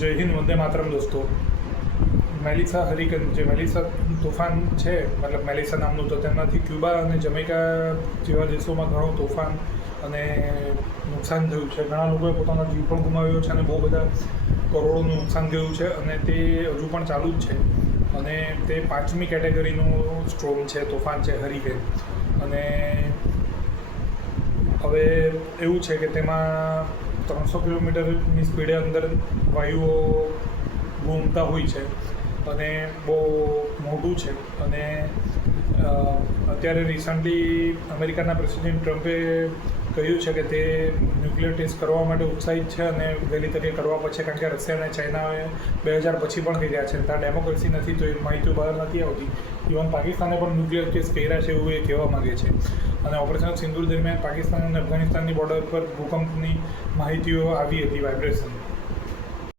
જય હિન્દ, વંદે માતરમ દોસ્તો. Melissa hurricane, જે મેલિસા તોફાન છે, મતલબ મેલિસા નામનું, તો તેનાથી ક્યુબા અને જમૈકા જેવા દેશોમાં ઘણું તોફાન અને નુકસાન થયું છે. ઘણા લોકોએ પોતાનો જીવ પણ ગુમાવ્યો છે અને બહુ બધા કરોડોનું નુકસાન થયું છે અને તે હજુ પણ ચાલુ જ છે. અને તે 5મી કેટેગરીનું સ્ટ્રોમ છે, તોફાન છે, હરિકેન. અને હવે એવું છે કે તેમાં 300 કિલોમીટરની સ્પીડે અંદર વાયુઓ ઘૂમતા હોય છે અને બહુ મોટું છે. અને અત્યારે રિસન્ટલી અમેરિકાના પ્રેસિડેન્ટ ટ્રમ્પે કહ્યું છે કે તે ન્યુક્લિયર ટેસ્ટ કરવા માટે ઉત્સાહિત છે અને વહેલી તકે કરવા પડશે, કારણ કે રશિયા અને ચાઇનાએ 2000 પછી પણ કર્યા છે. ત્યાં ડેમોક્રેસી નથી તો એ માહિતીઓ બહાર નથી આવતી. ઇવન પાકિસ્તાને પણ ન્યુક્લિયર ટેસ્ટ કર્યા છે એવું એ કહેવા માગે છે. અને ઓપરેશન સિંદૂર દરમિયાન પાકિસ્તાન અને અફઘાનિસ્તાનની બોર્ડર પર ભૂકંપની માહિતીઓ આવી હતી, વાઇબ્રેશન.